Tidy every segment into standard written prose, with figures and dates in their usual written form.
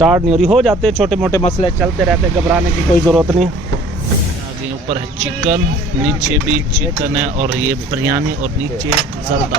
Start नहीं हो रही। हो जाते हैं छोटे मोटे मसले, चलते रहते हैं, घबराने की कोई ज़रूरत नहीं। आगे ऊपर है चिकन, नीचे भी चिकन है और ये बिरयानी और नीचे जर्दा।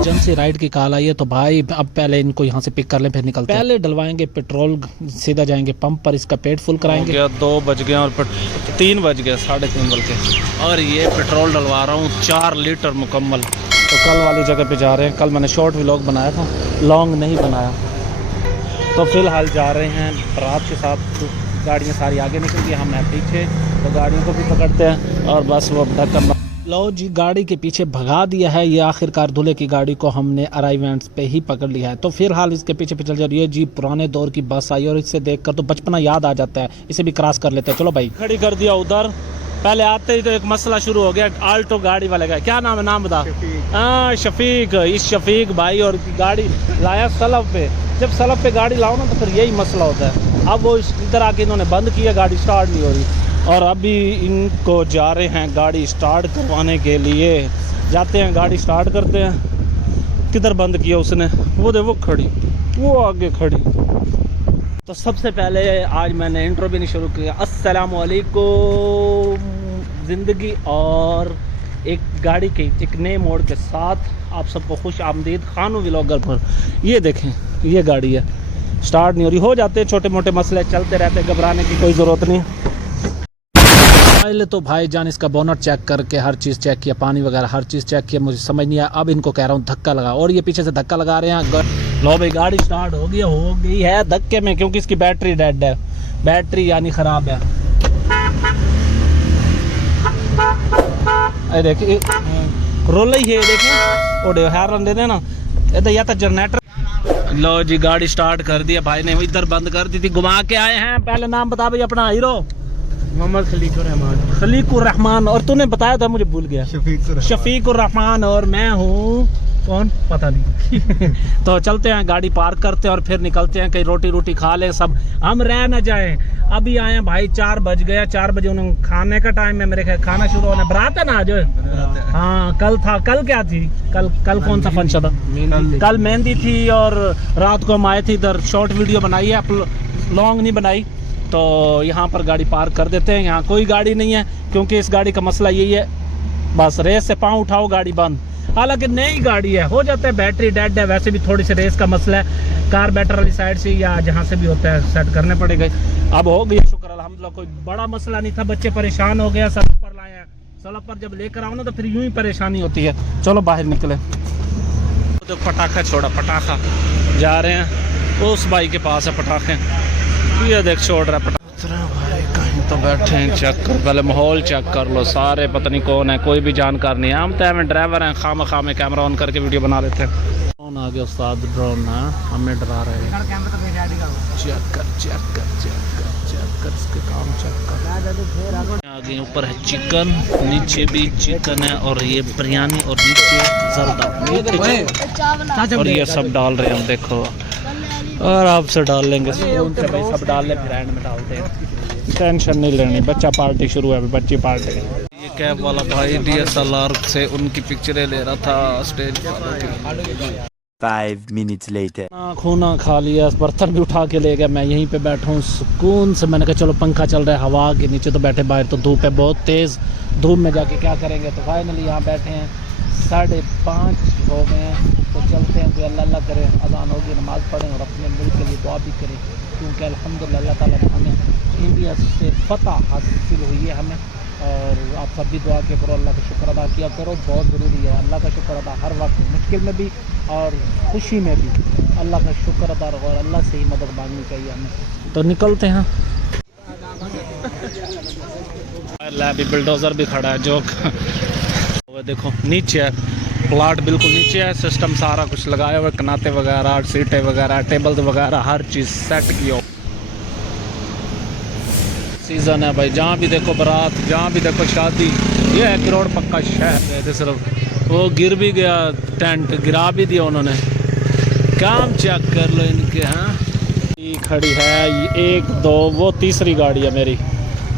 एजेंसी राइड की कॉल आई है तो भाई अब पहले इनको यहाँ से पिक कर लें फिर निकलते हैं। पहले डलवाएंगे पेट्रोल, सीधा जाएंगे पंप पर, इसका पेट फुल कराएंगे। 2 बज गए और 3 बज गए, 3:30 बज गए और ये पेट्रोल डलवा रहा हूँ 4 लीटर मुकम्मल। तो कल वाली जगह पे जा रहे हैं। कल मैंने शॉर्ट व्लॉग बनाया था, लॉन्ग नहीं बनाया। तो फिलहाल जा रहे हैं बारात के साथ। गाड़ियाँ सारी आगे निकल गई, हम हैं पीछे, तो गाड़ियों को भी पकड़ते हैं और बस वो ढक्कन। लो जी, गाड़ी के पीछे भगा दिया है। ये आखिरकार दूल्हे की गाड़ी को हमने अराइवेंट्स पे ही पकड़ लिया है। तो फिलहाल इसके पीछे चल जा रही है जी। पुराने दौर की बस आई और इससे देखकर तो बचपना याद आ जाता है। इसे भी क्रॉस कर लेते हैं। चलो भाई, खड़ी कर दिया उधर। पहले आते ही तो एक मसला शुरू हो गया आल्टो गाड़ी वाले का। क्या नाम है, नाम बता। हाँ, शफीक। इस शफीक भाई और गाड़ी लाया सलफ पे। जब सलफ पे गाड़ी लाओ ना तो फिर यही मसला होता है। अब वो इधर आके इन्होंने बंद किया, गाड़ी स्टार्ट नहीं हो रही और अभी इनको जा रहे हैं गाड़ी स्टार्ट करवाने के लिए। जाते हैं, गाड़ी स्टार्ट करते हैं। किधर बंद किया उसने, वो दे वो खड़ी, वो आगे खड़ी। तो सबसे पहले आज मैंने इंट्रो भी नहीं शुरू किया। अस्सलाम वालेकुम। ज़िंदगी और एक गाड़ी के एक नए मोड़ के साथ आप सबको खुश आमदीद खानू व्लॉगर पर। ये देखें, ये गाड़ी है, स्टार्ट नहीं हो रही। हो जाते हैं छोटे मोटे मसले, चलते रहते, घबराने की कोई ज़रूरत नहीं। पहले तो भाई जान इसका बोनट चेक करके हर चीज़ चेक किया, पानी वगैरह हर चीज़ चेक किया, मुझे समझ नहीं आया। अब इनको कह रहा हूँ धक्का लगा और ये पीछे से धक्का लगा रहे हैं। लो भाई, गाड़ी स्टार्ट हो गई है धक्के में, क्योंकि इसकी बैटरी डेड है, बैटरी यानी ख़राब है। अरे देखिए रोल ही है, देखिए ओडे हारन दे देना इधर, या तो जनरेटर। लो जी, गाड़ी स्टार्ट कर दिया भाई ने, इधर बंद कर दी थी। घुमा के आए हैं। पहले नाम बता भाई अपना, हीरो मोहम्मद खलीकुर रहमान। और तूने बताया था, मुझे भूल गया, शफीकुर रहमान। और मैं हूँ कौन, पता नहीं। तो चलते हैं, गाड़ी पार्क करते हैं और फिर निकलते हैं। कहीं रोटी खा ले, सब हम रह न जाएं। अभी आए हैं भाई, 4 बज गया। 4 बजे उन्होंने खाने का टाइम है, मेरे ख्याल खाना शुरू होना। बारात है ना आज? हाँ, कल था। कल क्या थी? कल कौन सा फंक्शन था? कल मेहंदी थी और रात को हम आए थे इधर। शॉर्ट वीडियो बनाई है, लॉन्ग नहीं बनाई। तो यहाँ पर गाड़ी पार्क कर देते हैं। यहाँ कोई गाड़ी नहीं है क्योंकि इस गाड़ी का मसला यही है, बस रेस से पाँव उठाओ गाड़ी बंद। हालांकि नई गाड़ी है, हो जाता है बैटरी डेड है। वैसे भी थोड़ी सी रेस का मसला है, कार बैटर वाली साइड से या जहाँ से भी होता है सेट करने पड़ेगा। अब हो गया, शुक्र अल्हम्दुलिल्लाह, कोई बड़ा मसला नहीं था। बच्चे परेशान हो गया, सड़क पर लाए हैं। सड़क पर जब लेकर आओ ना तो फिर यूं ही परेशानी होती है। चलो बाहर निकले। तो पटाखा छोड़ा, पटाखा जा रहे हैं उस भाई के पास है पटाखे। ये देख छोड़ रहा है पटाखा भाई। कहीं तो बैठे हैं, चेक कर, पहले माहौल चेक कर लो। सारे पता नहीं कौन है, कोई भी जानकार नहीं है। हम तो हमें ड्राइवर हैं, खाम में कैमरा ऑन करके वीडियो बना लेते हैं। ड्रोन आ गया उस्ताद, ड्रोन है, हमें डरा रहे हैं। चेक कर इसके काम चेक कर। आगे ऊपर है चिकन, नीचे भी चिकन है और ये बिरयानी और नीचे जर्दा और ये सब डाल रहे हैं हम, देखो। और आपसे डाल लेंगे, सुकून से भाई, सब डाल ले, फिर एंड में डालते हैं। टेंशन नहीं लेनी, बच्चा पार्टी शुरू है अभी, बच्ची पार्टी। ये कैब वाला भाई DSLR से उनकी पिक्चरें ले रहा था स्टेज पर। 5 minutes later. खाना खा लिया, बर्तन भी उठा के ले गया। मैं यहीं पे बैठा हूँ सुकून से। मैंने कहा चलो पंखा चल रहा है हवा के नीचे, तो बैठे। बाहर तो धूप है बहुत तेज़, धूप में जाके क्या करेंगे। तो फाइनली यहाँ बैठे हैं, 5:30 हो गए हैं। तो चलते हैं, कोई अल्लाह करे, अज़ान होगी, नमाज़ पढ़ें और अपने मुल्क के लिए दुआ भी करें, क्योंकि अल्हम्दुलिल्लाह अल्लाह ताला ने हमें इंडिया से फतह हासिल हुई है हमें। और आप सब भी दुआ किया करो, अल्लाह का शुक्र अदा किया करो, बहुत ज़रूरी है अल्लाह का शुक्र अदा हर वक्त, मुश्किल में भी और खुशी में भी अल्लाह का शुक्र अदा, और अल्लाह से ही मदद मांगनी चाहिए हमें। तो निकलते हैं। अभी बुलडोज़र भी खड़ा है जो देखो नीचे है, प्लाट बिल्कुल नीचे है। सिस्टम सारा कुछ लगाया हुआ है, कनाते वगैरह, सीटें वगैरह, टेबल्स वगैरह, हर चीज़ सेट की हो। सीज़न है भाई, जहाँ भी देखो बारात, जहाँ भी देखो शादी। ये है करोड़ पक्का शहर है। सिर्फ वो गिर भी गया, टेंट गिरा भी दिया उन्होंने। काम चेक कर लो इनके। हाँ, ये खड़ी है 1 2, वो तीसरी गाड़ी है मेरी।